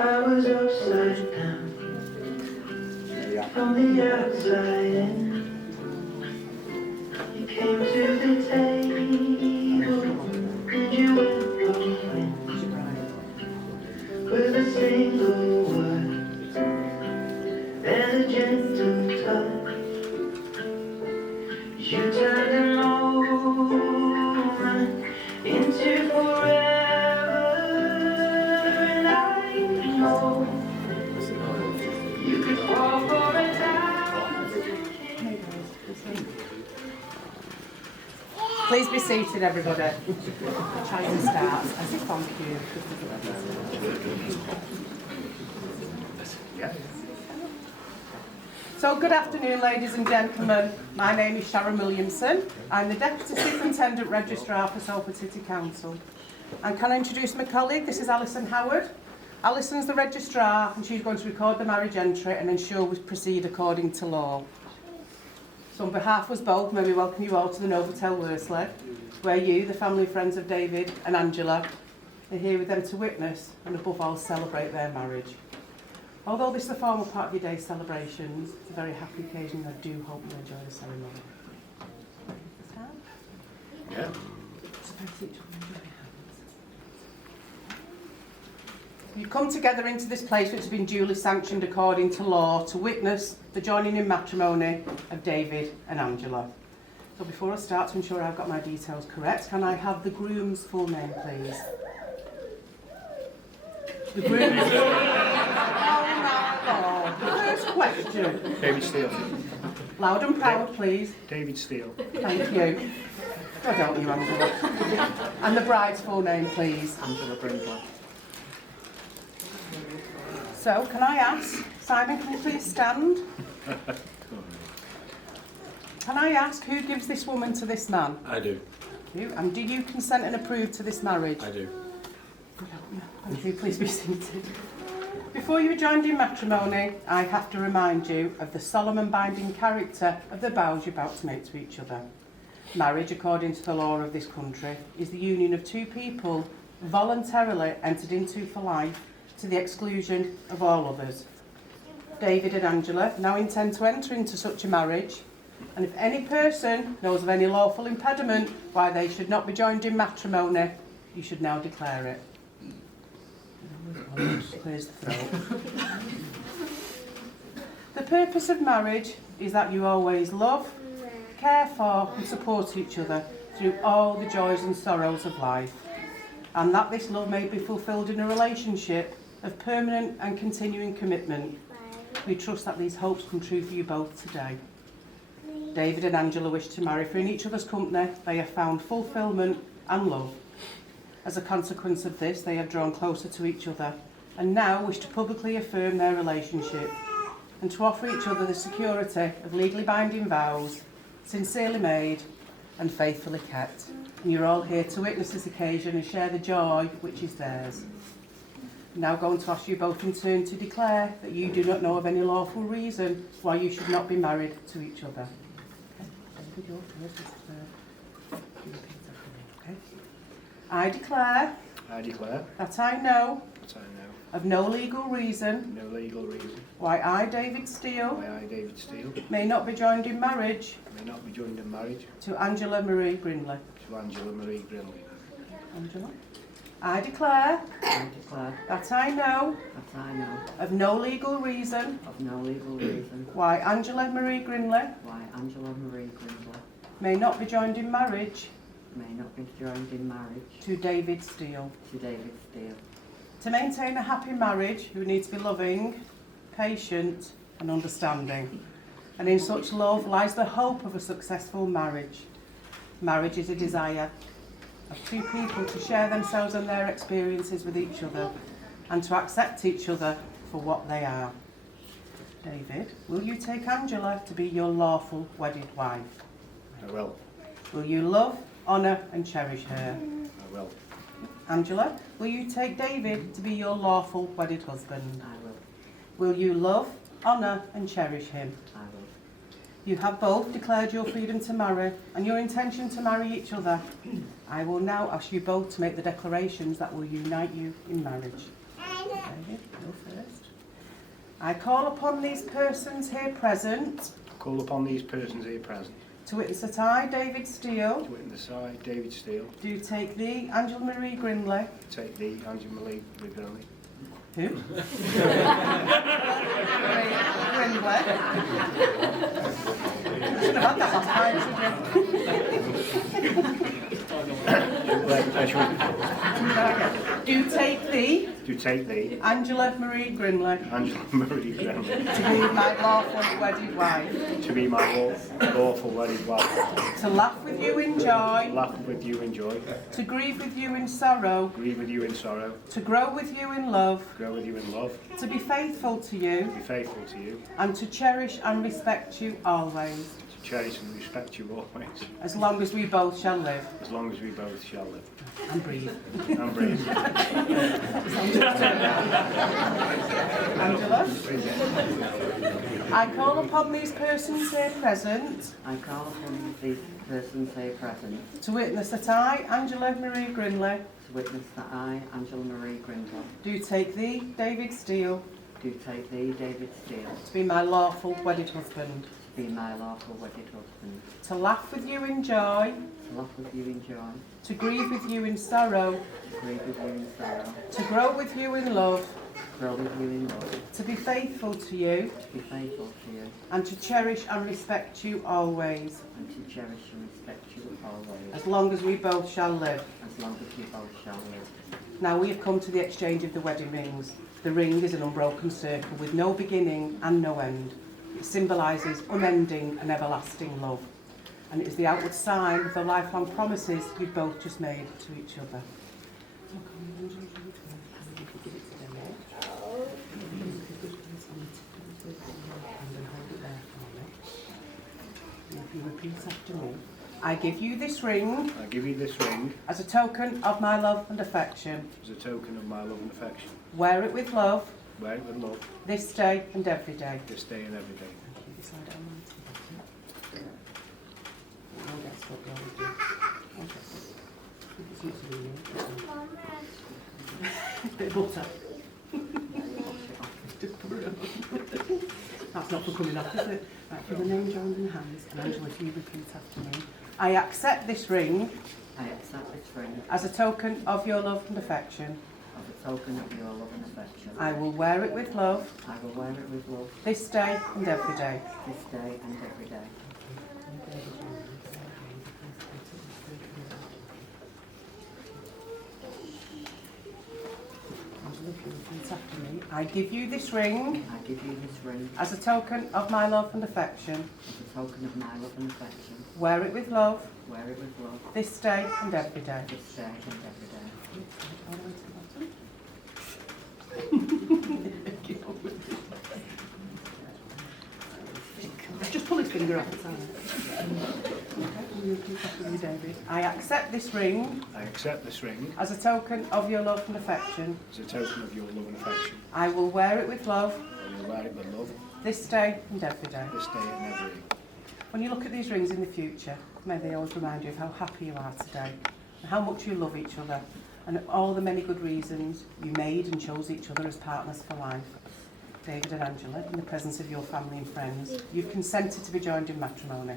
I was upside down from the outside in. You came to the table and you went all in with a single word and a gentle touch. You turned a moment into forever, and I know you could fall for a thousand. Please be seated, everybody. Trying to start as a thank you. So, good afternoon, ladies and gentlemen. My name is Sharon Williamson. I'm the Deputy Superintendent Registrar for Salford City Council. And can I introduce my colleague? This is Alison Howard. Alison's the Registrar, and she's going to record the marriage entry and ensure we proceed according to law. So on behalf of us both, may we welcome you all to the Novotel Worsley, where you, the family and friends of David and Angela, are here with them to witness and above all celebrate their marriage. Although this is a formal part of your day's celebrations, it's a very happy occasion, and I do hope you enjoy the ceremony. Stand. Yeah. So face each other and enjoy your hands. You've come together into this place which has been duly sanctioned according to law to witness the joining in matrimony of David and Angela. So before I start, to ensure I've got my details correct, can I have the groom's full name, please? The groom's full name. Oh my Lord. First question. David Steele. Loud and proud, please. David Steele. Thank you. God help you, Angela. And the bride's full name, please. Angela Brindley. So, can I ask, Simon, can you please stand? Can I ask who gives this woman to this man? I do. You. And do you consent and approve to this marriage? I do. Thank you. Please be seated. Before you were joined in matrimony, I have to remind you of the solemn and binding character of the vows you're about to make to each other. Marriage, according to the law of this country, is the union of two people voluntarily entered into for life to the exclusion of all others. David and Angela now intend to enter into such a marriage, and if any person knows of any lawful impediment why they should not be joined in matrimony, you should now declare it. Clears the throat. The purpose of marriage is that you always love, care for and support each other through all the joys and sorrows of life, and that this love may be fulfilled in a relationship of permanent and continuing commitment. We trust that these hopes come true for you both today. David and Angela wish to marry, for in each other's company they have found fulfilment and love. As a consequence of this, they have drawn closer to each other and now wish to publicly affirm their relationship and to offer each other the security of legally binding vows, sincerely made and faithfully kept. And you're all here to witness this occasion and share the joy which is theirs. I'm now going to ask you both in turn to declare that you do not know of any lawful reason why you should not be married to each other. Okay, you're first, you repeat after me, okay? I declare that I know of no legal reason why I, David Steele, may not be joined in marriage to Angela Marie Brindley. Angela? I declare that I know of no legal reason why Angela Marie Brindley may not be joined in marriage to David Steele. To maintain a happy marriage, you need to be loving, patient and understanding. And in such love lies the hope of a successful marriage. Marriage is a desire of two people to share themselves and their experiences with each other and to accept each other for what they are. David, will you take Angela to be your lawful wedded wife? I will. Will you love, honour and cherish her? I will. Angela, will you take David to be your lawful wedded husband? I will. Will you love, honour and cherish him? I will. You have both declared your freedom to marry and your intention to marry each other. I will now ask you both to make the declarations that will unite you in marriage. David, go first. I call upon these persons here present Call upon these persons here present to witness that I, David Steele, to witness I, David Steele, do take thee, Angela Marie Grinley. take thee, Angela Marie Grinley, Who? Grinley. Should have had that last time, do take thee, to take thee, Angela Marie Grinley, Angela Marie Grinley, to be my lawful wedded wife, to be my lawful wedded wife, to laugh with you in joy, laugh with you in joy, to grieve with you in sorrow, grieve with you in sorrow, to grow with you in love, grow with you in love, to be faithful to you, be faithful to you, and to cherish and respect you always, to cherish and respect you always, as long as we both shall live as long as we both shall live and breathe. and breathe. Angela? I call upon these persons here present I call upon these persons here present to witness that I, Angela Marie Grinley, to witness that I, Angela Marie Grindle, do take thee, David Steele, do take thee, David Steele, to be my lawful wedded husband, to be my lawful wedded husband, to laugh with you in joy, to laugh with you in joy, to grieve with you in sorrow, to grieve with you in sorrow, to grow with you in love, to grow with you in love, to be faithful to you, to be faithful to you, and to cherish and respect you always, and to cherish and respect you always, as long as we both shall live. as long as we both shall live. Now we have come to the exchange of the wedding rings. The ring is an unbroken circle with no beginning and no end. It symbolises unending and everlasting love. And it is the outward sign of the lifelong promises you've both just made to each other. If you repeat after me. I give you this ring I give you this ring as a token of my love and affection. as a token of my love and affection. Wear it with love Wear it with love this day and every day. this day and every day. Bit of butter. That's not for coming off, is it? Right, for the name joined in hands, and Angela, if you repeat after me. I accept this ring I accept this ring as a token of your love and affection. as a token of your love and affection. I will wear it with love I will wear it with love this day and every day. this day and every day. Angela, if you repeat after me. I give you this ring I give you this ring as a token of my love and affection. as a token of my love and affection. Wear it with love Wear it with love this day and every day. this day and every day. Just pull his finger off the time. David. I accept this ring I accept this ring as a token of your love and affection. as a token of your love and affection. I will wear it with love I will wear it with love this day and every day. this day and every day. When you look at these rings in the future, may they always remind you of how happy you are today, and how much you love each other, and all the many good reasons you made and chose each other as partners for life. David and Angela, in the presence of your family and friends, you've consented to be joined in matrimony.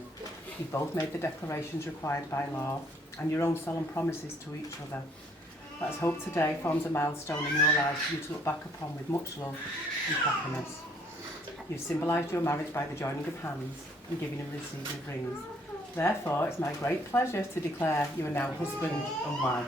You've both made the declarations required by law and your own solemn promises to each other. Let us hope today forms a milestone in your lives for you to look back upon with much love and happiness. You've symbolised your marriage by the joining of hands and giving and receiving of rings. Therefore, it's my great pleasure to declare you are now husband and wife.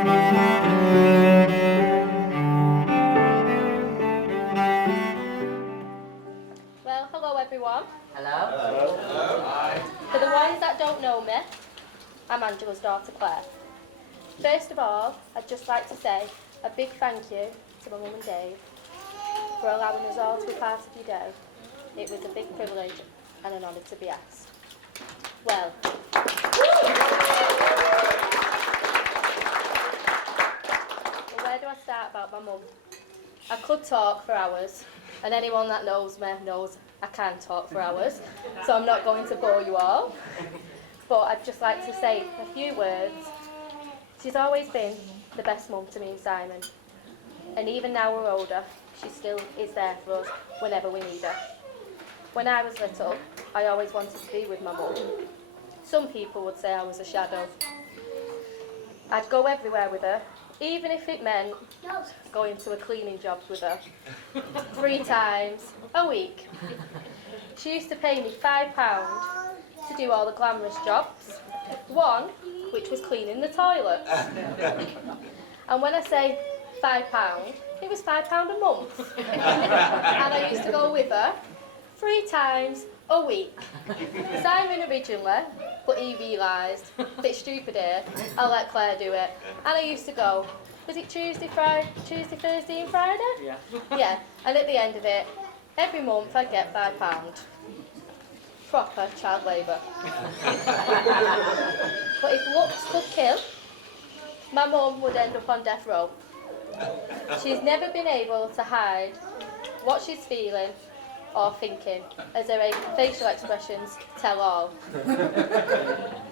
Well, hello everyone. Hello? For the ones that don't know me, I'm Angela's daughter Claire. First of all, I'd just like to say a big thank you to my mum and Dave for allowing us all to be part of your day. It was a big privilege and an honour to be asked. Well, where do I start about my mum? I could talk for hours, and anyone that knows me knows I can talk for hours, so I'm not going to bore you all. But I'd just like to say a few words. She's always been the best mum to me and Simon. And even now we're older, she still is there for us whenever we need her. When I was little, I always wanted to be with my mum. Some people would say I was a shadow. I'd go everywhere with her, even if it meant going to a cleaning job with her 3 times a week. She used to pay me £5 to do all the glamorous jobs. One, which was cleaning the toilets. And when I say £5, it was £5 a month. And I used to go with her 3 times a week. Simon originally, but he realised, a bit stupid here, I'll let Claire do it. And I used to go, was it Tuesday, Thursday and Friday? Yeah. Yeah, and at the end of it, every month I'd get £5. Proper child labour. But if looks could kill, my mum would end up on death row. She's never been able to hide what she's feeling or thinking, as her facial expressions tell all.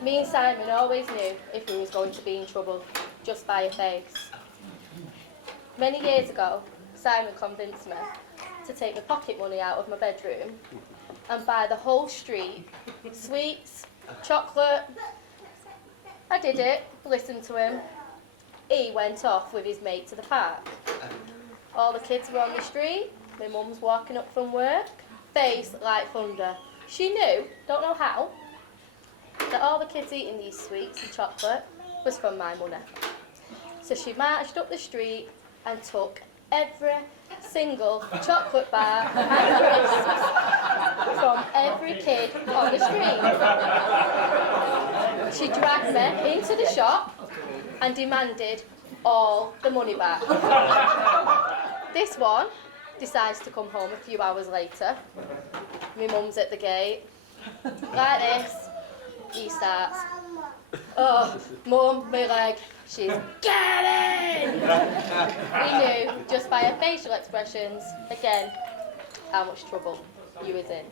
Me and Simon always knew if we was going to be in trouble, just by her face. Many years ago, Simon convinced me to take the pocket money out of my bedroom and buy the whole street, sweets, chocolate. I did it, listened to him. He went off with his mate to the park. All the kids were on the street, my mum's walking up from work, face like thunder. She knew, don't know how, that all the kids eating these sweets and chocolate was from my money. So she marched up the street and took every single chocolate bar and crisps from every kid on the street. She dragged me into the shop and demanded all the money back. This one decides to come home a few hours later. My mum's at the gate. Like this, he starts, "Oh, Mum, my leg." She's, "Get in!" We knew, just by her facial expressions, again, how much trouble you was in.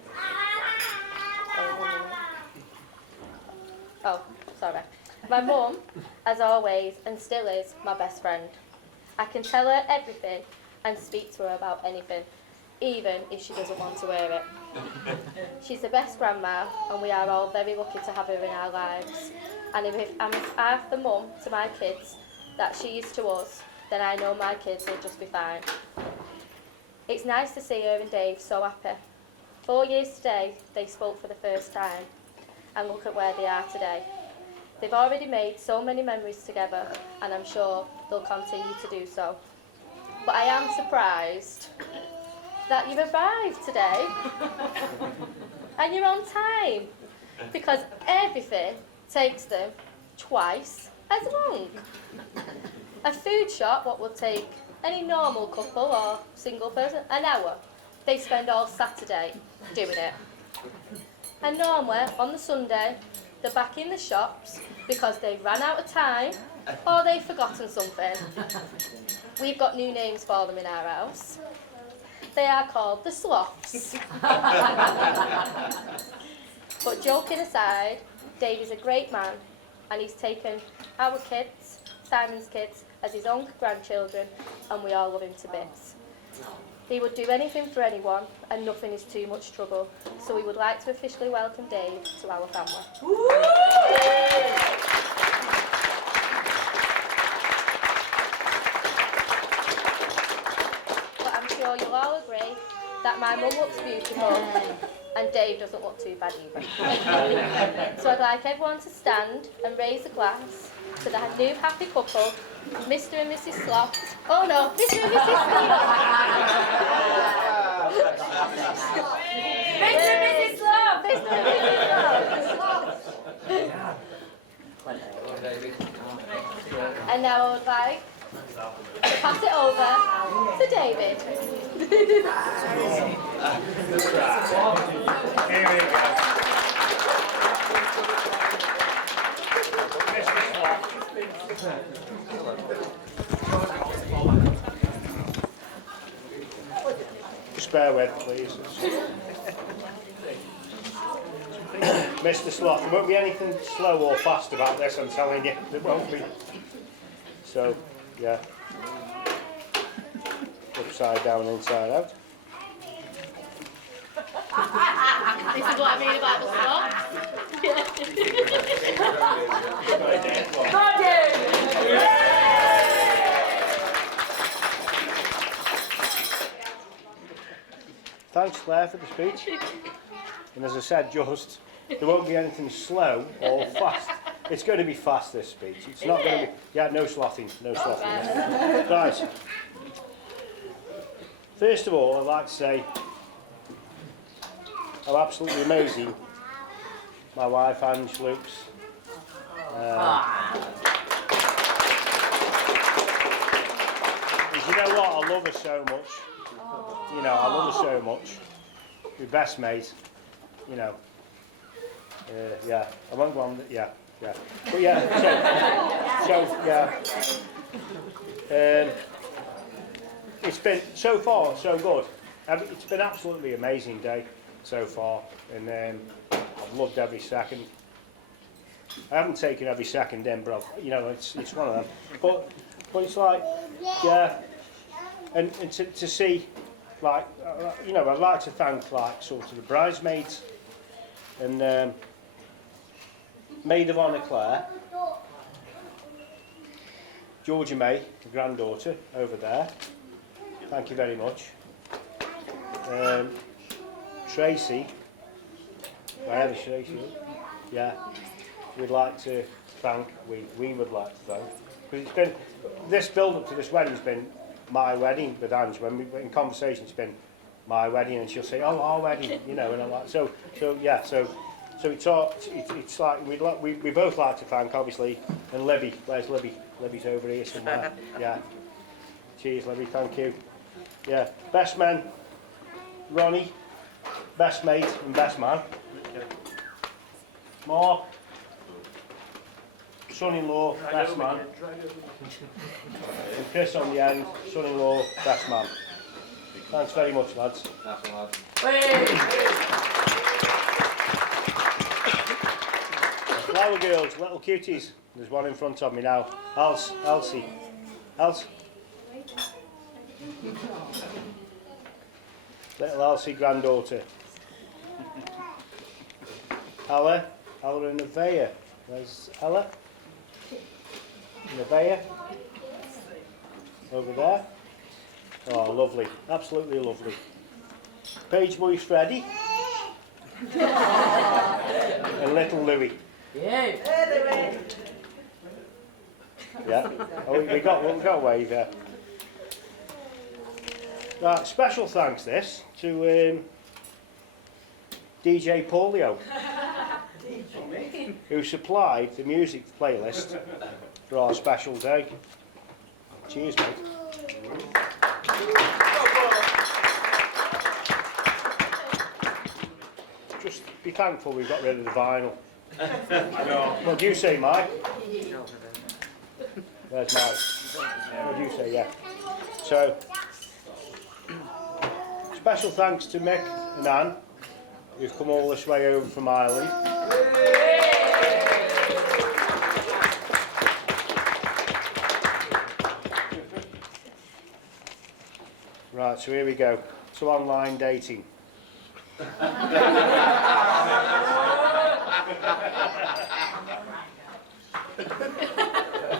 Oh, sorry. My mum, as always, and still is, my best friend. I can tell her everything and speak to her about anything, even if she doesn't want to hear it. She's the best grandma, and we are all very lucky to have her in our lives. And if I'm half the mum to my kids that she is to us, then I know my kids will just be fine. It's nice to see her and Dave so happy. 4 years today, they spoke for the first time, and look at where they are today. They've already made so many memories together, and I'm sure they'll continue to do so. But I am surprised that you've arrived today and you're on time, because everything takes them twice as long. A food shop, what would take any normal couple or single person an hour, they spend all Saturday doing it. And normally on the Sunday they're back in the shops because they've ran out of time or they've forgotten something. We've got new names for them in our house. They are called the Sloths. But joking aside, Dave is a great man, and he's taken our kids, Simon's kids, as his own grandchildren, and we all love him to bits. He would do anything for anyone, and nothing is too much trouble. So we would like to officially welcome Dave to our family. But I'm sure you'll all agree that my mum looks beautiful, And Dave doesn't look too bad either. So I'd like everyone to stand and raise a glass to the new happy couple, Mr. and Mrs. Sloth. Oh no, Mr. and Mrs. Sloth. Mr. and Mrs. Sloth. Mr. and Mrs. Sloth. And now I would like to pass it over to David. Here we go. Just bear with, please. Mr. Slot, there won't be anything slow or fast about this, I'm telling you. There won't be. So, yeah. Upside down, inside out. This is what I mean about the slot. Thanks, Claire, for the speech. And as I said, just, there won't be anything slow or fast. It's going to be fast, this speech. It's not going to be... Yeah, no slothing, no slothing. Right. First of all, I'd like to say how absolutely amazing my wife, Ange, looks. You know what? I love her so much. You know, I love her so much. My best mate, you know. Yeah, I won't go on. Yeah. But yeah, so yeah. It's been so far so good. It's been an absolutely amazing day so far, and I've loved every second. I haven't taken every second in, but you know, it's one of them. But it's like, yeah, and to see, like, you know, I'd like to thank like sort of the bridesmaids and maid of honour Claire, Georgia May, the granddaughter over there. Thank you very much. Tracy, wherever Tracy is, yeah, we'd like to thank, we would like to thank, because it's been, this build-up to this wedding's been my wedding with Ange. When we in conversation, it's been my wedding, and she'll say, "Oh, our wedding," you know, and I'm like, so yeah, so it's like we both like to thank, obviously, and Libby. Where's Libby? Libby's over here somewhere. Yeah. Cheers, Libby. Thank you. Yeah. Best man, Ronnie. Best mate and best man. Mark. Son-in-law, best man. And Chris on the end, son-in-law, best man. Thanks very much, lads. That's all, lads. Flower girls, little cuties. There's one in front of me now. Elsie. Little Elsie granddaughter. Ella and Nevaeh. Where's Ella? Nevaeh. Over there. Oh, lovely. Absolutely lovely. Page boy Freddie. And little Louis. Yeah. Oh, we got a wave there. Right, special thanks this to DJ Paulio, who supplied the music playlist for our special day. Cheers, mate. Just be thankful we've got rid of the vinyl. What do you say, Mike? There's Mike. What do you say? Yeah. So, special thanks to Mick and Anne, who've come all this way over from Ireland. Right, so here we go. To online dating.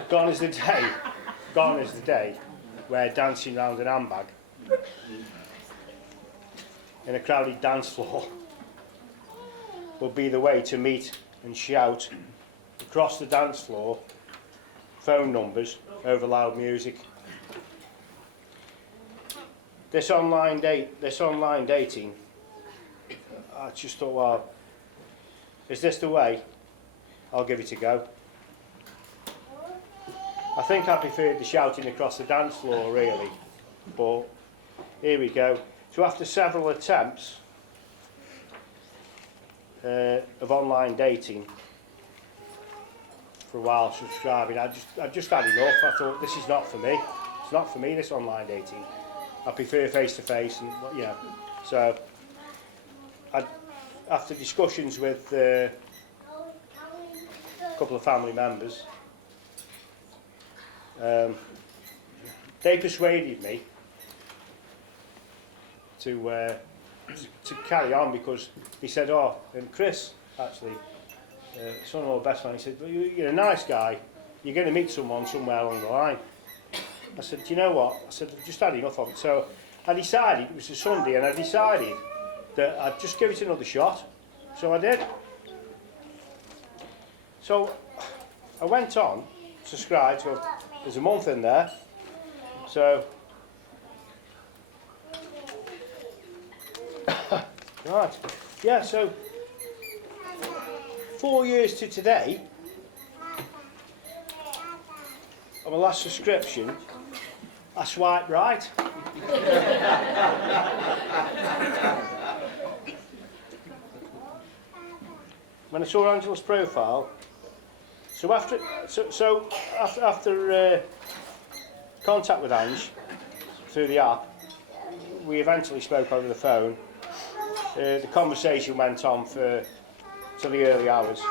Gone is the day where dancing around an handbag in a crowded dance floor would be the way to meet and shout across the dance floor, phone numbers over loud music. This online dating, I just thought, well, is this the way? I'll give it a go. I think I preferred the shouting across the dance floor really, but here we go. So after several attempts of online dating, for a while subscribing, I just had enough. I thought, this is not for me. It's not for me, this online dating. I prefer face-to-face, and you know. So, after discussions with a couple of family members, they persuaded me to carry on, because he said, oh, and Chris, actually, son-in-law, best man, he said, well, you're a nice guy, you're going to meet someone somewhere along the line. I said, do you know what? I said, I've just had enough of it. So I decided, it was a Sunday, and I decided that I'd just give it another shot. So I did. So I went on, subscribed, so there's a month in there. So, right, yeah, so 4 years to today, on my last subscription, I swiped right. When I saw Angela's profile, so after contact with Ange through the app, we eventually spoke over the phone. The conversation went on for till the early hours.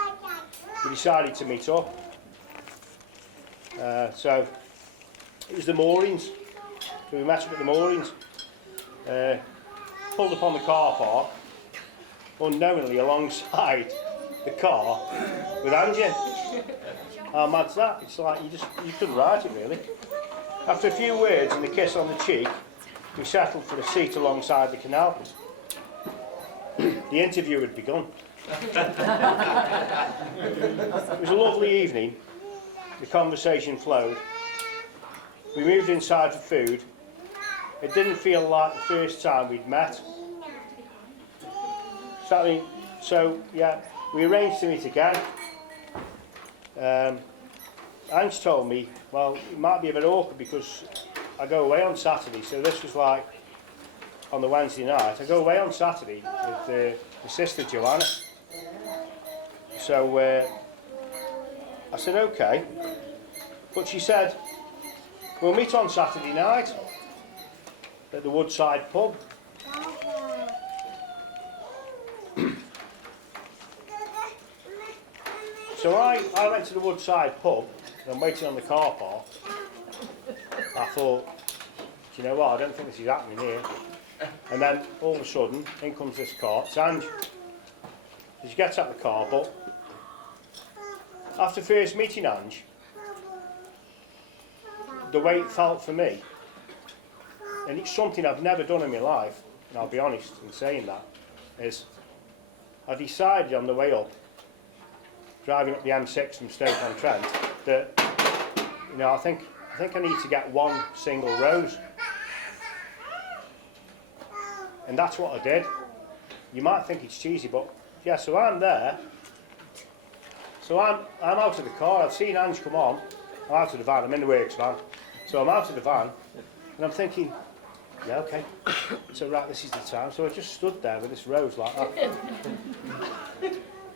We decided to meet up. So it was the moorings. So we met up at the moorings. Pulled up on the car park, unknowingly alongside the car with Angie. How mad's that? It's like you couldn't write it really. After a few words and a kiss on the cheek, we settled for a seat alongside the canal. The interview had begun. It was a lovely evening. The conversation flowed. We moved inside for food. It didn't feel like the first time we'd met. So yeah, we arranged to meet again. Ange told me, well, it might be a bit awkward because I go away on Saturday, so this was like on the Wednesday night. I go away on Saturday with my sister Joanna. So I said, okay. But she said, we'll meet on Saturday night at the Woodside pub. So I went to the Woodside pub and I'm waiting on the car park. I thought, do you know what, I don't think this is happening here. And then all of a sudden, in comes this car. It's Ange. She gets out of the car, but after first meeting Ange, the way it felt for me, and it's something I've never done in my life, and I'll be honest in saying that, is I decided on the way up, driving up the M6 from Stoke-on-Trent, that, you know, I think I need to get one single rose. And that's what I did. You might think it's cheesy, but yeah, so I'm there. So I'm out of the car. I've seen Ange come on. I'm out of the van. I'm in the works van. So I'm out of the van, and I'm thinking, yeah, okay. So right, this is the time. So I just stood there with this rose like that.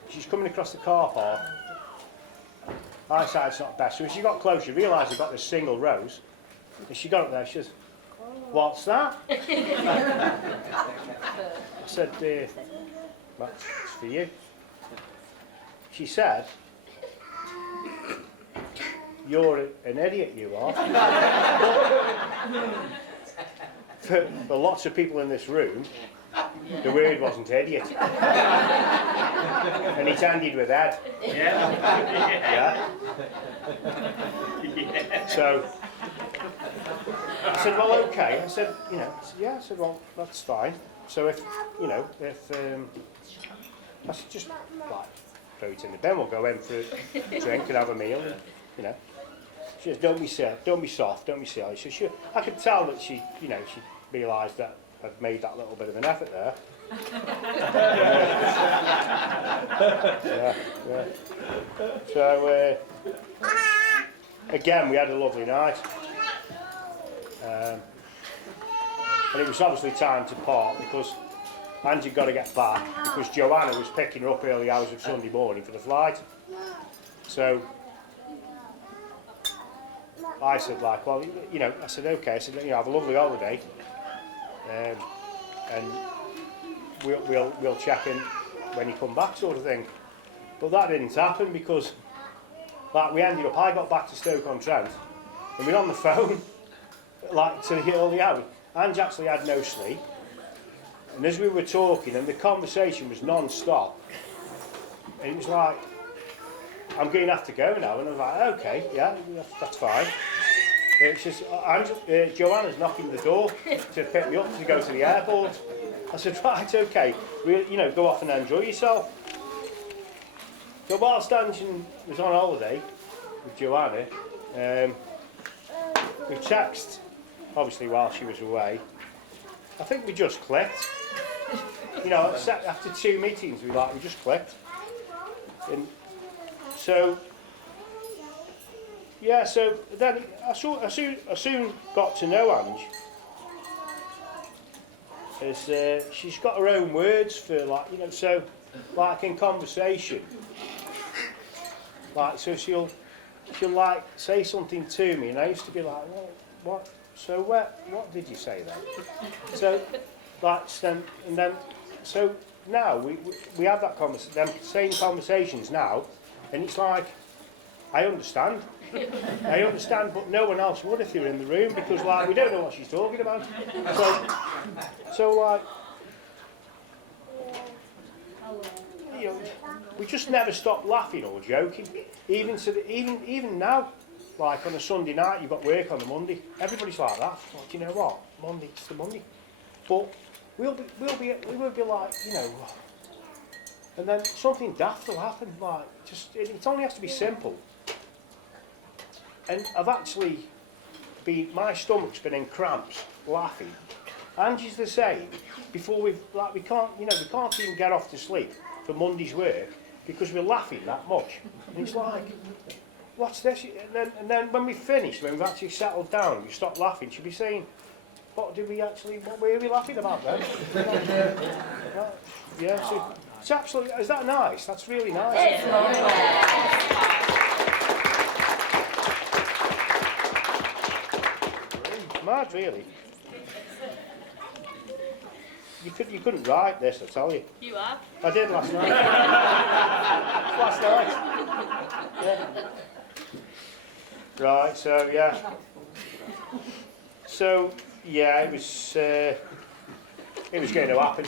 She's coming across the car park. Eyesight's not best. So as she got close, she realised I got this single rose. And she got up there, she says, what's that? I said, that's for you. She said, you're an idiot, you are. For lots of people in this room, the word wasn't idiot. And it ended with Ed. Yeah. So I said, well, okay. I said, you know, yeah. I said, well, that's fine. So if I said, just like throw it in the bin, we'll go in for a drink and have a meal, and, you know. She says, don't be soft, don't be silly. So I could tell that she realised that I'd made that little bit of an effort there. Yeah. So, again, we had a lovely night. And it was obviously time to part because Angie got to get back because Joanna was picking her up early hours of Sunday morning for the flight. So I said, like, well, you know, I said, okay, I said, you know, have a lovely holiday, and we'll check in when you come back, sort of thing. But that didn't happen because, like, I got back to Stoke-on-Trent, and we were on the phone, like, to the early hours. Ange actually had no sleep, and as we were talking, and the conversation was non-stop, and it was like, I'm going to have to go now, and I was like, okay, yeah, that's fine. It's just, Joanna's knocking the door to pick me up to go to the airport. I said, right, okay, go off and enjoy yourself. So whilst Ange was on holiday with Joanna, we texted, obviously while she was away. I think we just clicked. You know, after 2 meetings, we just clicked. And so, yeah, so then I soon got to know Ange. As she's got her own words for, like, you know, so, like, in conversation, like, so she'll like say something to me, and I used to be like, well, what? So what did you say then? So, like, so now we have that them same conversations now, and it's like, I understand, but no one else would if you're in the room, because, like, we don't know what she's talking about. So like, you know, we just never stop laughing or joking. Even now, like on a Sunday night, you've got work on a Monday. Everybody's like that. Well, do you know what? Monday, it's the Monday. But we'll be like, you know, and then something daft will happen. Like, just it only has to be simple. And I've actually my stomach's been in cramps, laughing. Angie's the same. Before we can't even get off to sleep for Monday's work because we're laughing that much. And it's like, what's this? And then when we finish, when we've actually settled down, we stop laughing. She'll be saying, what were we laughing about then? Yeah, so it's absolutely, is that nice? That's really nice. Mad, really. You couldn't write this, I tell you. You are? I did last night. Last night. Yeah. Right, so yeah. So yeah, it was going to happen.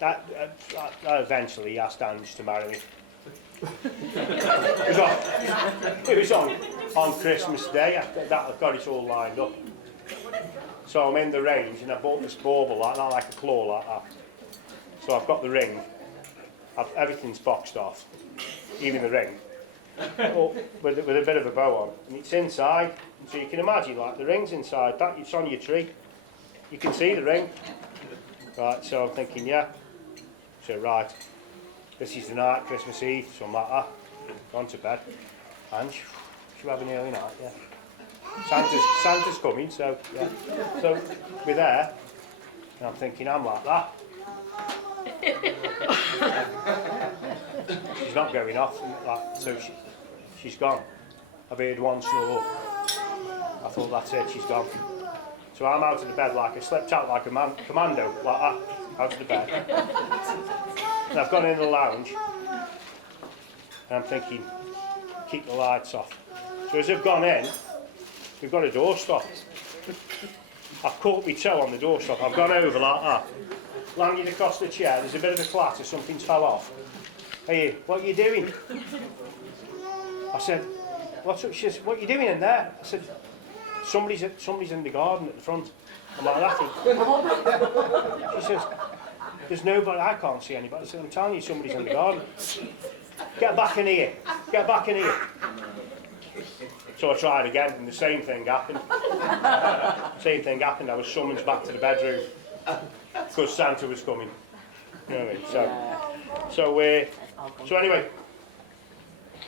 I eventually asked Ange to marry me. It was on Christmas Day. I've got it all lined up. So I'm in the range and I bought this bauble like that, like a claw like that. So I've got the ring. Everything's boxed off, even the ring, with a bit of a bow on, and it's inside. So you can imagine, like, the ring's inside. That it's on your tree. You can see the ring. Right. So I'm thinking, yeah. So right. This is the night, Christmas Eve, so I'm like, gone to bed. And should we have an early night? Yeah. Santa's coming, so yeah. So we're there, and I'm thinking, I'm like that. She's not going off, like, so she's gone. I've heard one snore. I thought, that's it, she's gone. So I'm out of the bed, like I slept out like a commando, like that, out of the bed. And I've gone in the lounge, and I'm thinking, keep the lights off. So as I've gone in, we've got a doorstop. I've caught my toe on the doorstop. I've gone over like that, landed across the chair. There's a bit of a clatter, something's fell off. Hey, what are you doing? I said, what's up? She says, what are you doing in there? I said, somebody's in the garden at the front. I'm like that. She says, there's nobody, I can't see anybody. I said, I'm telling you, somebody's in the garden. Get back in here. Get back in here. So I tried again, and the same thing happened. Same thing happened. I was summoned back to the bedroom because Santa was coming. You know what I mean? So anyway,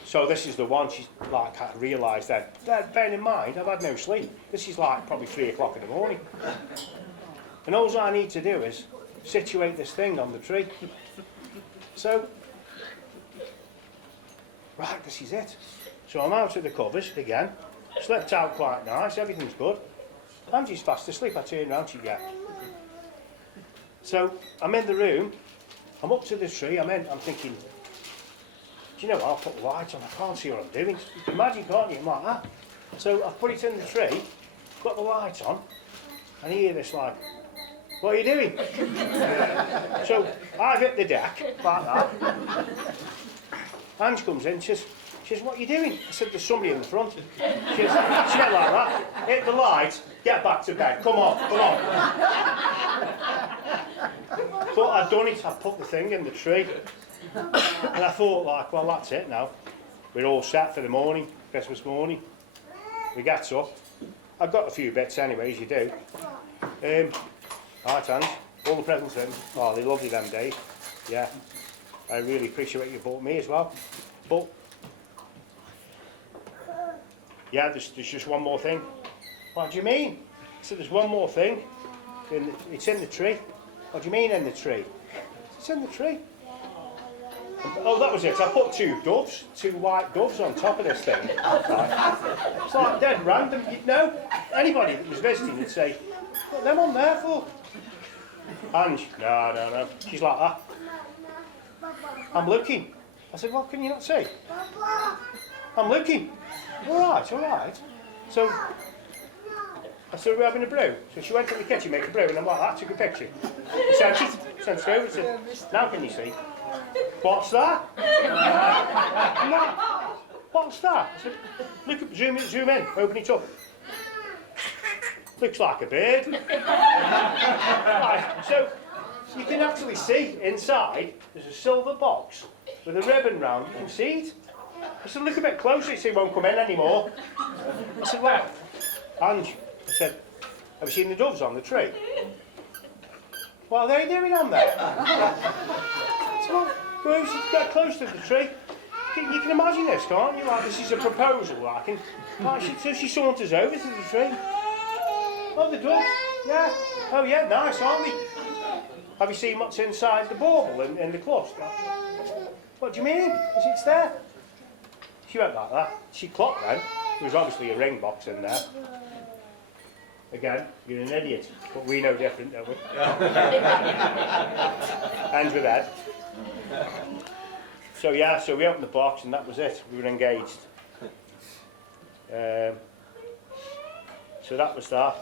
so this is the one. She's like, I realised then. Bearing in mind, I've had no sleep. This is like probably 3 o'clock in the morning, and all I need to do is situate this thing on the tree. So, right, this is it. So I'm out of the covers again, slept out quite nice, everything's good. Angie's fast asleep, I turn round, she yeah. So I'm in the room, I'm up to the tree, I'm thinking, do you know what, I'll put the light on, I can't see what I'm doing. You can imagine, can't you? I'm like that. So I've put it in the tree, got the light on, and I hear this like, what are you doing? So I've hit the deck, like that. Ange comes in, she says, what are you doing? I said, there's somebody in the front. She went like that, hit the light, get back to bed, come on. But I'd done it, I'd put the thing in the tree. And I thought, like, well, that's it now. We're all set for the morning, Christmas morning. We get up. I've got a few bits anyway, as you do. Right, Ange, all the presents in. Oh, they lovely them days. Yeah. I really appreciate what you bought me as well. But yeah, there's just one more thing. What do you mean? I said, there's one more thing. It's in the tree. What do you mean in the tree? It's in the tree. Oh, that was it. I put 2 white doves on top of this thing. It's like dead random. You'd know. Anybody that was visiting would say, what are them on there for? Ange, no. She's like that. I'm looking. I said, well, can you not see? I'm looking. All right. So I said, we're having a brew. So she went to the kitchen, make a brew, and I'm like that, took a picture. Sent it over, said, now can you see? What's that? I'm like, what's that? I said, look, zoom in, open it up. Looks like a bird. Right, so you can actually see inside, there's a silver box with a ribbon round, you can see it. I said, look a bit closer, he said, it won't come in anymore. I said, well, Ange, I said, have you seen the doves on the tree? What are they doing on there? So, get close to the tree. You can imagine this, can't you? Like, this is a proposal, like, and so she saunters over to the tree. Oh, the doves, yeah. Oh, yeah, nice, aren't they? Have you seen what's inside the bauble in the cluster? What do you mean? It's there. She went like that. She clocked then. There was obviously a ring box in there. Again, you're an idiot, but we know different, don't we? Hands with head. So yeah, so we opened the box and that was it. We were engaged. So that was that.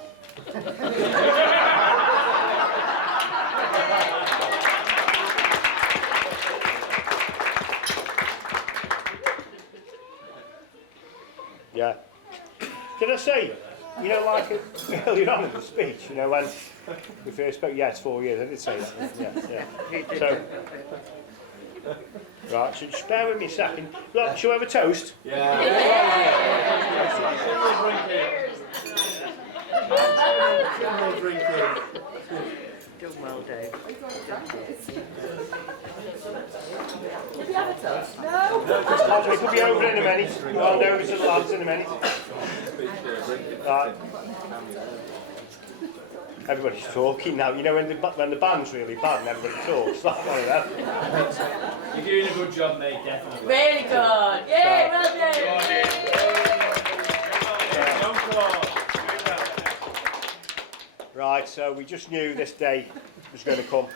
Yeah. Did I say, you know, like earlier on in the speech, you know, when we first spoke, yeah, it's 4 years, I did say that. Yeah. So, right, so just bear with me a second. Look, shall we have a toast? Yeah. Done well, Dave. Did we have a toast? No. It could be over in a minute. Well, no, it's the lads in a minute. Right. Everybody's talking now. You know when the band's really bad and everybody talks, like one of them. You're doing a good job, mate, definitely. Really good. Yay, well done. Right, so we just knew this day was going to come.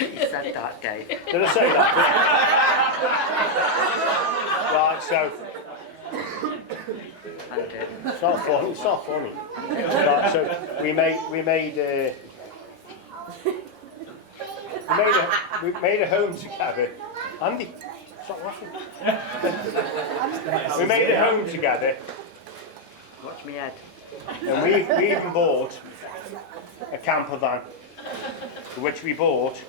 You said that, Dave. Did I say that? Right, so it's not funny. It's not funny. Right, so we made a home together. Andy, stop laughing. We made a home together. Watch me head. And we even bought a camper van, which we bought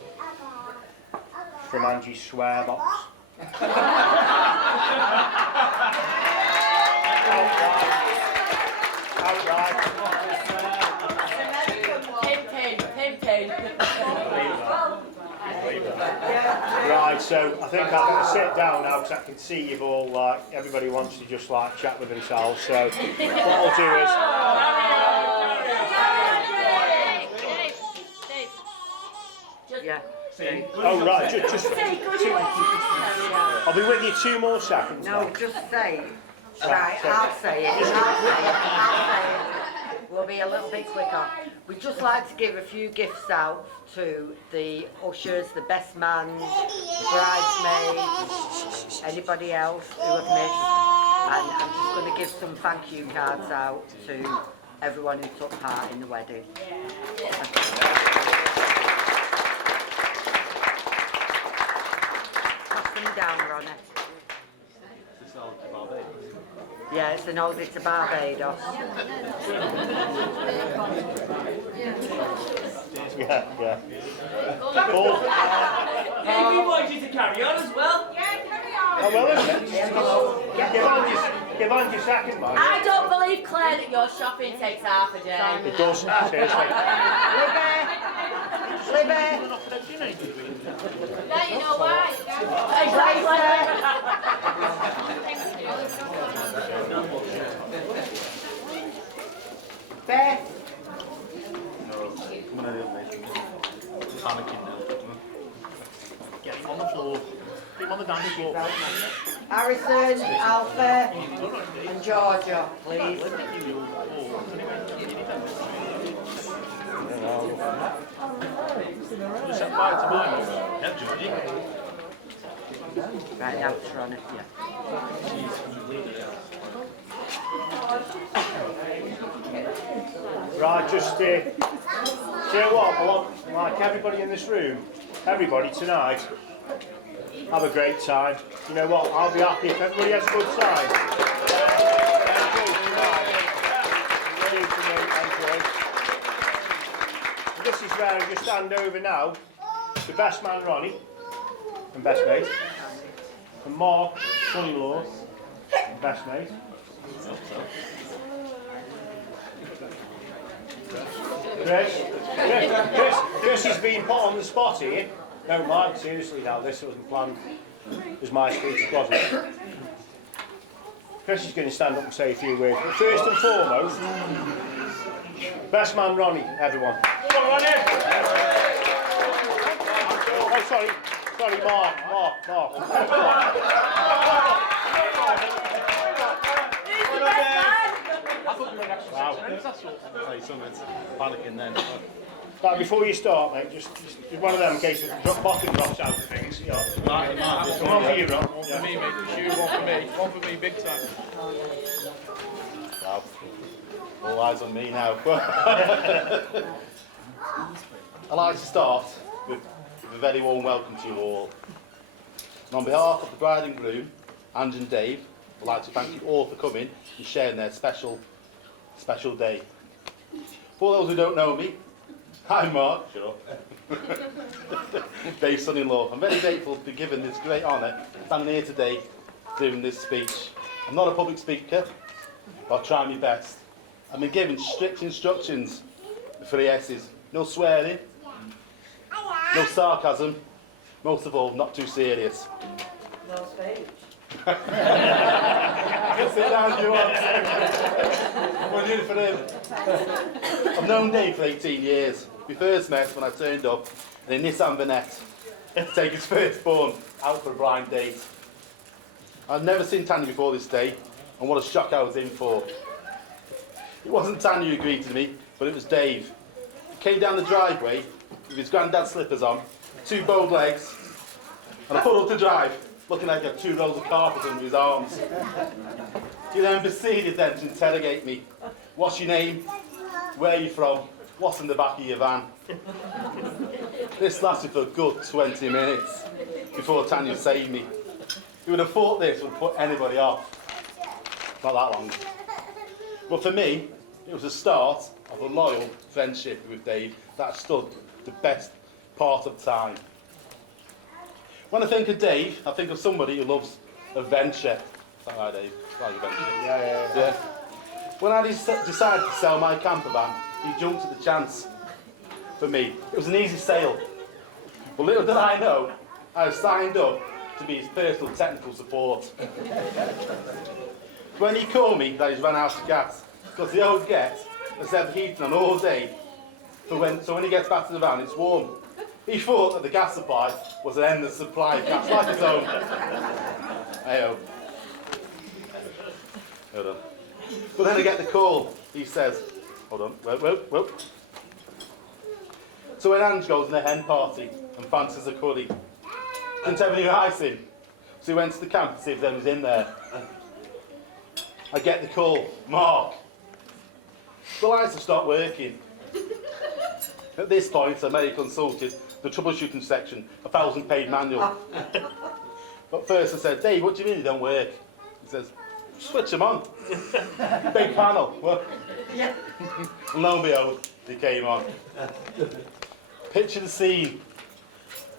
from Angie's swear box. Outright. Pimping. Right, so I think I'm going to sit down now because I can see you've all, like, everybody wants to just, like, chat with themselves. So what I'll do is... Yeah. Oh, right, just I'll be with you 2 more seconds. No, just say it. Right, I'll say it. We'll be a little bit quicker. We'd just like to give a few gifts out to the ushers, the best man, the bridesmaids, anybody else who have missed. And I'm just going to give some thank you cards out to everyone who took part in the wedding. Pass them down, Ronnie. Yeah, it's an oldie to Barbados. Yeah. Paul? Maybe we want you to carry on as well. Oh, well, isn't it? Give on your second, man. I don't believe, Claire, that your shopping takes half a day. It does, seriously. Now you know why. Beth. Panicking now. Get him on the floor. Put him on the dance floor. Harrison, Alpha, and Georgia, please. Set fire to mine. Yeah, Georgie. Right, now it's Ronnie. Right, just, do you know what, I want, like, everybody in this room, everybody tonight, have a great time. You know what, I'll be happy if everybody has a good time. And this is where I just hand over now to best man Ronnie, and best mate, and Mark, son-in-law, and best mate. Chris has been put on the spot here. No, Mike, seriously now, this wasn't planned as my speech, wasn't it? Chris is going to stand up and say a few words. But first and foremost, best man Ronnie, everyone. Come on, Ronnie! Oh, sorry, Mark. Panicking then. Right, before you start, mate, just one of them in case the bottom drops out of things. You know. Come on for you, Ron. One for me, mate. Shoe, one for me. One for me, big time. Wow. All eyes on me now. I'd like to start with a very warm welcome to you all. And on behalf of the bride and groom, Ange and Dave, I'd like to thank you all for coming and sharing their special day. For those who don't know me, I'm Mark, sure. Dave's son-in-law. I'm very grateful to be given this great honour, standing here today doing this speech. I'm not a public speaker, but I'll try my best. I've been given strict instructions, the 3 S's. No swearing, no sarcasm, most of all, not too serious. No speech. Sit down if you want. We're doing it for him. I've known Dave for 18 years. We first met when I turned up in a Nissan Vanette to take his firstborn out for a blind date. I'd never seen Tanya before this day, and what a shock I was in for. It wasn't Tanya who greeted me, but it was Dave. He came down the driveway with his granddad's slippers on, 2 bowed legs, and a puddle to drive, looking like he had 2 rolls of carpet under his arms. He then proceeded then to interrogate me. What's your name? Where are you from? What's in the back of your van? This lasted for a good 20 minutes before Tanya saved me. You would have thought this would put anybody off. Not that long. But for me, it was the start of a loyal friendship with Dave that stood the best part of time. When I think of Dave, I think of somebody who loves adventure. Is that right, Dave? Like adventure. Yeah. When I decided to sell my camper van, he jumped at the chance for me. It was an easy sale. But little did I know, I was signed up to be his personal technical support. When he called me that he's run out of gas, because the old get has had the heating on all day, so when he gets back to the van, it's warm. He thought that the gas supply was an endless supply of gas, like his own. Hey-oh. Hold on. But then I get the call. He says, hold on, whoa. So when Ange goes in a hen party and fancies a curry, didn't have any ice in, so he went to the camp to see if there was in there. I get the call, Mark. The lights have stopped working. At this point, I may have consulted the troubleshooting section, 1,000-page manual. But first I said, Dave, what do you mean they don't work? He says, switch them on. Big panel. What? Yeah. And lo and behold, they came on. Picture the scene.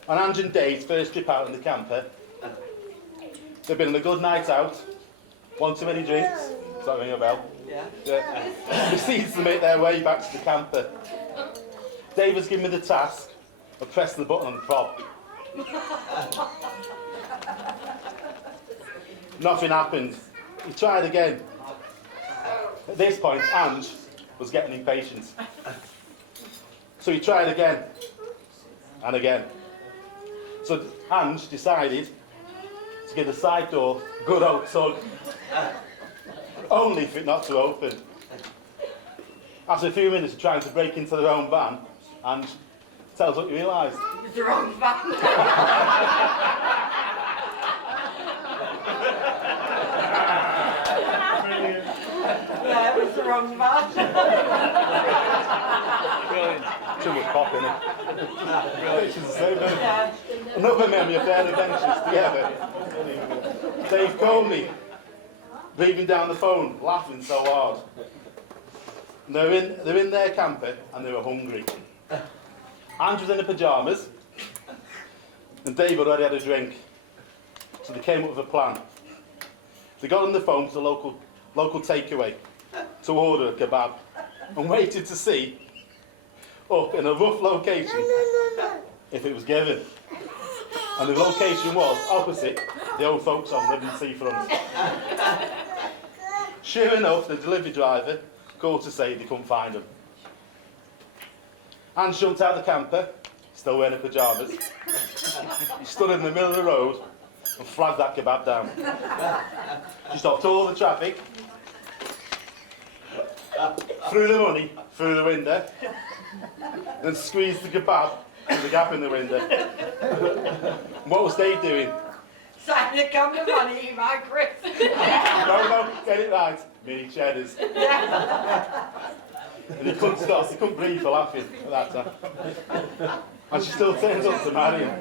On Ange and Dave's first trip out in the camper, they've been on a good night out, one too many drinks, does that ring a bell? Yeah. Proceeds to make their way back to the camper. Dave has given me the task of pressing the button on the prop. Nothing happened. He tried again. At this point, Ange was getting impatient. So he tried again, and again. So Ange decided to give the side door a good old tug, only for it not to open. After a few minutes of trying to break into their own van, Ange tells what you realise. It's the wrong van. Yeah, it was the wrong van. Too much pop in it. Which is the same, isn't it? Another memory of their adventures together. Dave called me, breathing down the phone, laughing so hard. And they're in their camper and they were hungry. Ange was in her pyjamas, and Dave already had a drink. So they came up with a plan. They got on the phone to the local takeaway to order a kebab and waited to see, up in a rough location, if it was given. And the location was opposite the old folks home living seafront. Sure enough, the delivery driver called to say they couldn't find them. Ange jumped out of the camper, still wearing her pyjamas. He stood in the middle of the road and flagged that kebab down. She stopped all the traffic, threw the money through the window, and squeezed the kebab through the gap in the window. And what was Dave doing? Sign the camper van, eat my crisp. No, get it right. Mini cheddars. And he couldn't stop, he couldn't breathe for laughing at that time. And she still turns up to marry him.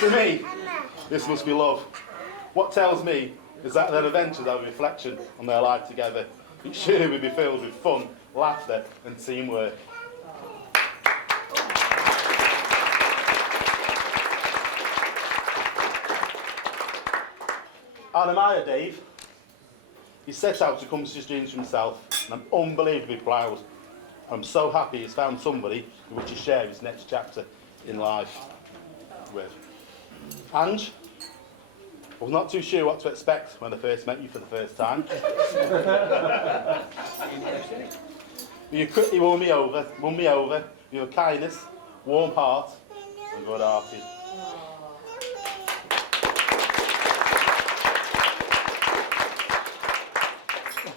To me, this must be love. What tells me is that their adventures are a reflection on their life together. It sure would be filled with fun, laughter and teamwork. I admire Dave. He set out to accomplish his dreams for himself, and I'm unbelievably proud. I'm so happy he's found somebody with which to share his next chapter in life with. Ange, I was not too sure what to expect when I first met you for the first time. You quickly won me over with your kindness, warm heart, and good-hearted.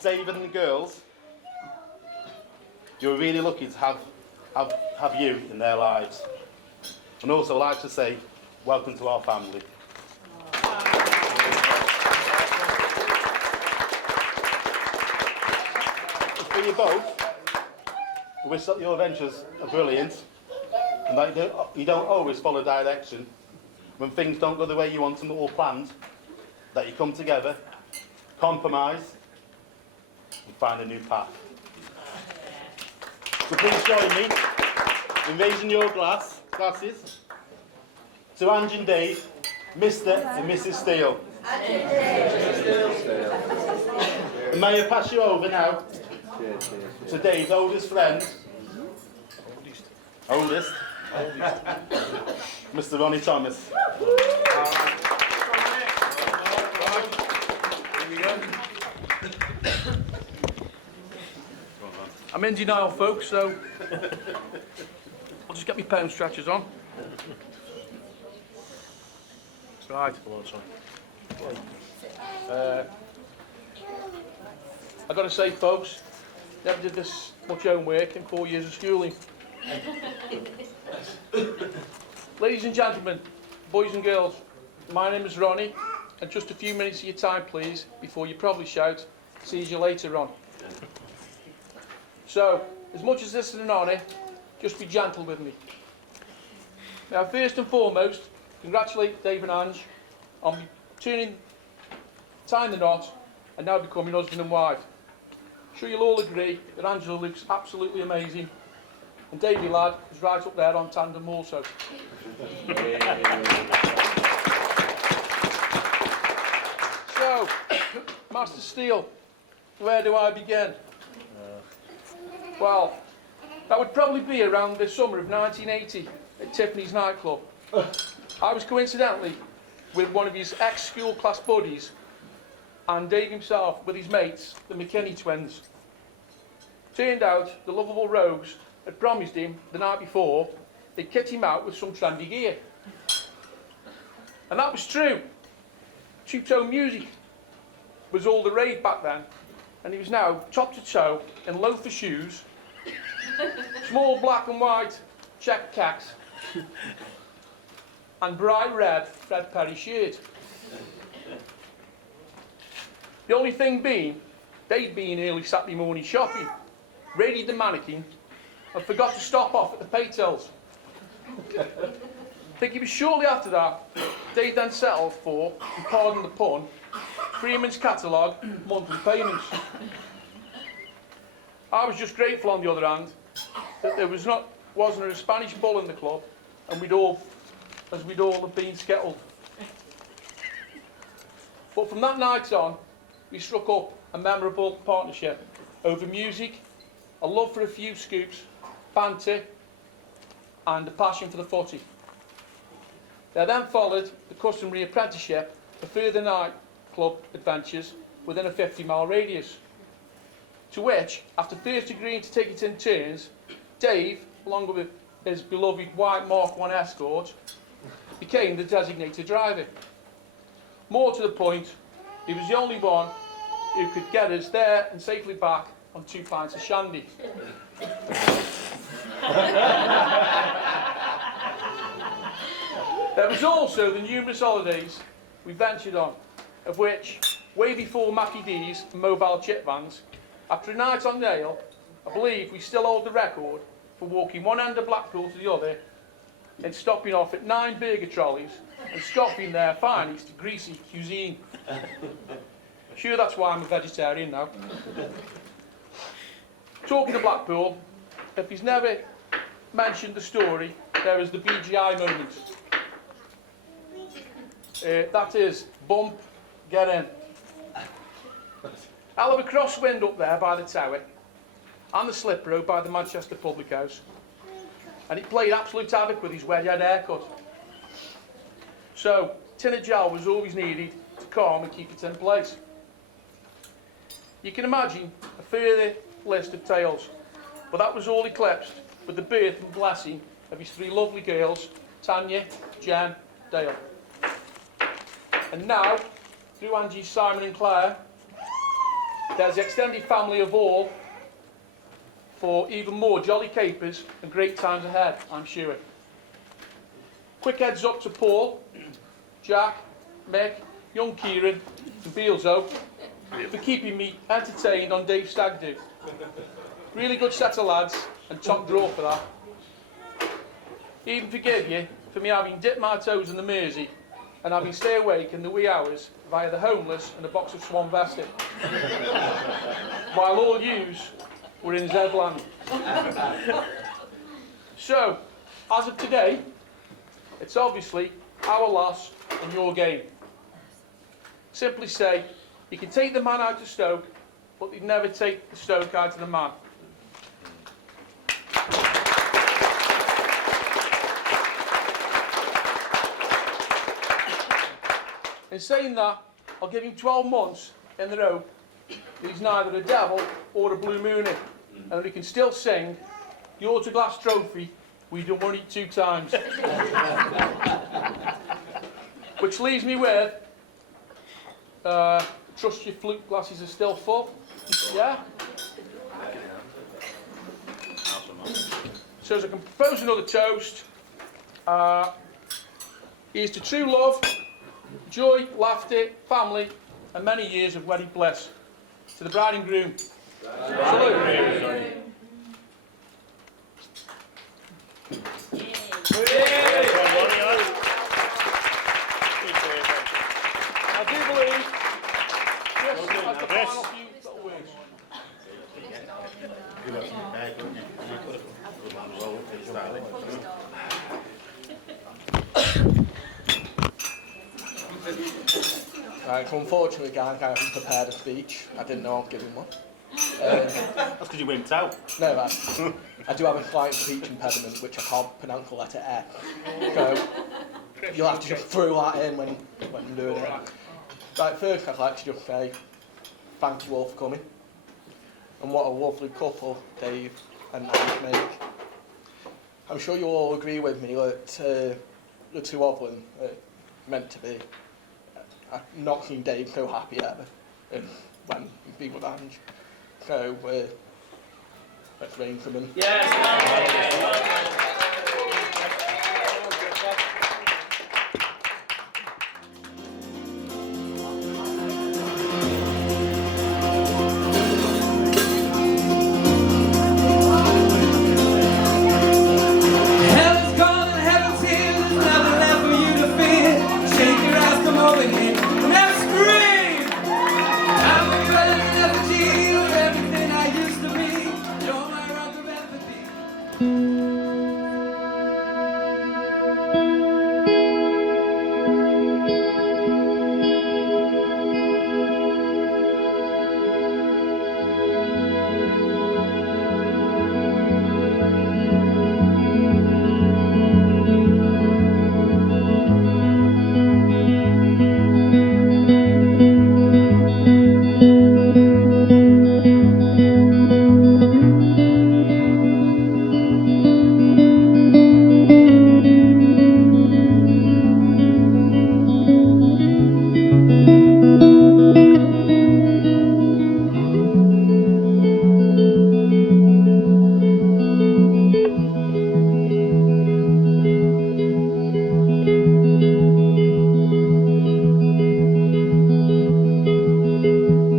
David and the girls, you're really lucky to have you in their lives. And also I'd like to say, welcome to our family. For you both, I wish that your adventures are brilliant and that you don't always follow direction. When things don't go the way you want them or planned, that you come together, compromise, and find a new path. So please join me in raising your glasses to Ange and Dave, Mr. and Mrs. Steele. And may I pass you over now to Dave's oldest friend, oldest, Mr. Ronnie Thomas. I'm in denial, folks, so I'll just get my pound stretchers on. Right. I got to say, folks, never did this much homework in 4 years of schooling. Ladies and gentlemen, boys and girls, my name is Ronnie, and just a few minutes of your time, please, before you probably shout, "See you later on." So, as much as this is an honour, just be gentle with me. Now, first and foremost, congratulate Dave and Ange on tying the knot and now becoming husband and wife. I'm sure you'll all agree that Angela looks absolutely amazing, and Davey lad is right up there on tandem also. So, Master Steele, where do I begin? Well, that would probably be around the summer of 1980 at Tiffany's nightclub. I was coincidentally with one of his ex-school class buddies, and Dave himself with his mates, the McKinney twins. Turned out the lovable rogues had promised him the night before they'd kit him out with some trendy gear. And that was true. Two-tone music was all the rage back then, and he was now top to toe in loafer shoes, small black and white check caps, and bright red Fred Perry shirt. The only thing being, they'd been early Saturday morning shopping, raided the mannequin, and forgot to stop off at the Paytels. I think it was shortly after that, they then settled for, and pardon the pun, Freeman's catalogue monthly payments. I was just grateful, on the other hand, that there wasn't a Spanish bull in the club, and we'd all have been skettled. But from that night on, we struck up a memorable partnership over music, a love for a few scoops, banter, and a passion for the footy. There then followed the customary apprenticeship for further nightclub adventures within a 50-mile radius, to which, after first agreeing to take it in turns, Dave, along with his beloved white Mark I Escort, became the designated driver. More to the point, he was the only one who could get us there and safely back on 2 pints of shandy. There was also the numerous holidays we ventured on, of which, way before Mackie D's and mobile chip vans, after a night on Nail, I believe we still hold the record for walking one end of Blackpool to the other and stopping off at 9 burger trolleys and stopping their finest greasy cuisine. Sure, that's why I'm a vegetarian now. Talking of Blackpool, if he's never mentioned the story, there is the BGI moment. That is, bump, get in. Hell of a crosswind up there by the tower, and the slip road by the Manchester Public House. And he played absolute havoc with his wet-head haircut. So, tin of gel was always needed to calm and keep it in place. You can imagine a further list of tales, but that was all eclipsed with the birth and blessing of his 3 lovely girls, Tanya, Jen, Dale. And now, through Angie's Simon and Claire, there's the extended family of all for even more jolly capers and great times ahead, I'm sure. Quick heads up to Paul, Jack, Mick, young Kieran and Beelzo for keeping me entertained on Dave's Stag Do. Really good set of lads and top draw for that. Even forgive you for me having dipped my toes in the Mersey and having stay awake in the wee hours via the homeless and a box of Swan Vested, while all yous were in Zedland. So, as of today, it's obviously our loss and your gain. Simply say, you can take the man out of Stoke, but you'd never take the Stoke out of the man. In saying that, I'll give him 12 months in the rope that he's neither a devil or a blue moonie, and that he can still sing the autograph trophy we done won it 2 times. Which leaves me with, trust your flute glasses are still full, yeah? So as I can propose another toast, here's to true love, joy, laughter, family, and many years of wedded bliss. To the bride and groom. Salute. I do believe Chris has the final few little words. Right, so unfortunately, I haven't prepared a speech. I didn't know I'd give him one. That's because you wimped out. No, I do have a slight speech impediment, which I can't pronounce the letter E. So you'll have to just throw that in when I'm doing it. Right, first I'd like to just say thank you all for coming. And what a lovely couple Dave and Ange make. I'm sure you all agree with me that the two of them are meant to be. I've not seen Dave so happy ever when he's been with Ange. So let's rain for them.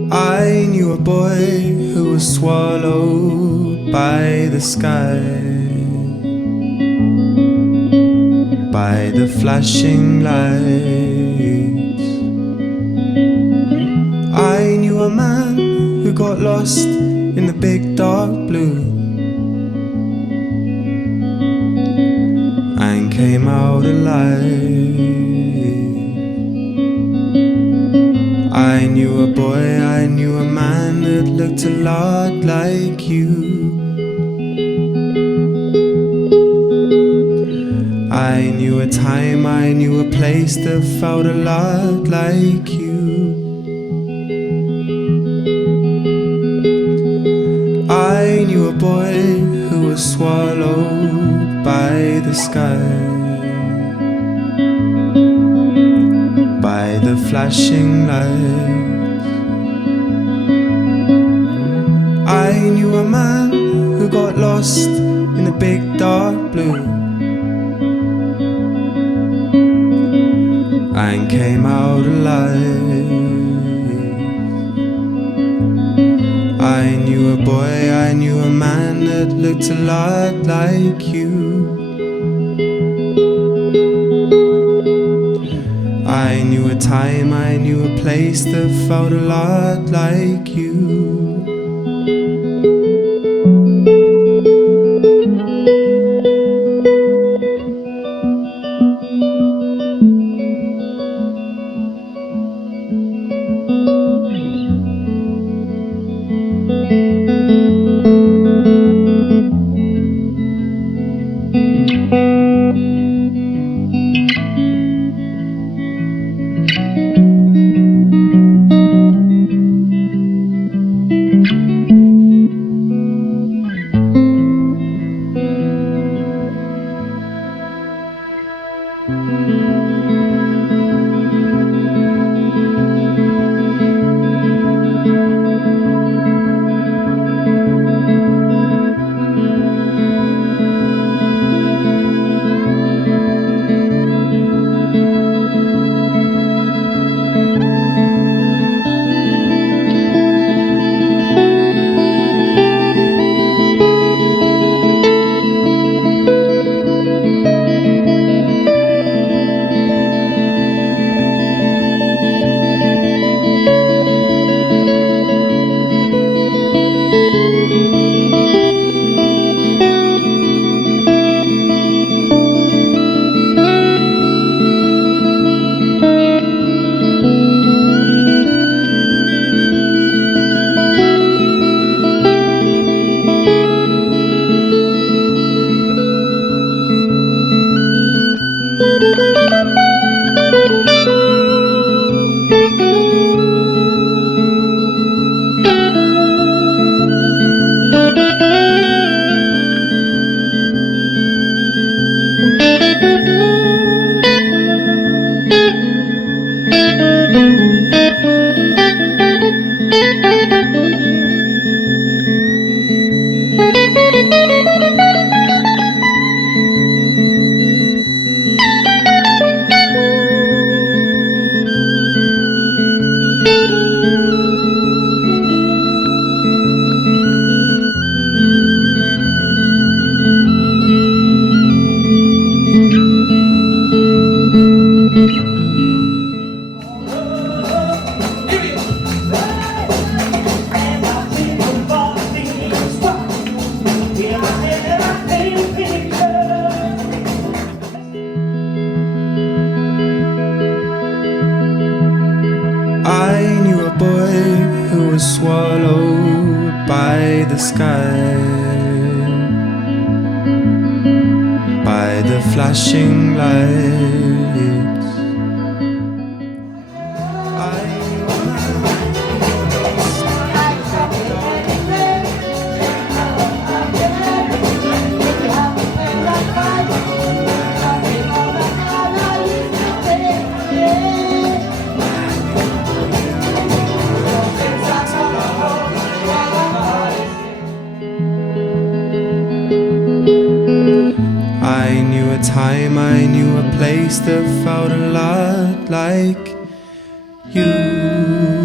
I knew a boy who was swallowed by the sky, by the flashing lights. I knew a man who got lost in the big dark blue and came out alive. I knew a boy, I knew a man that looked a lot like you. I knew a time, I knew a place that felt a lot like you. I knew a boy who was swallowed by the sky, by the flashing lights. I knew a man who got lost in the big dark blue and came out alive. I knew a boy, I knew a man that looked a lot like you. I knew a time, I knew a place that felt a lot like you. I knew a boy who was swallowed by the sky, by the flashing lights. I knew a man I knew a time, I knew a place that felt a lot like you.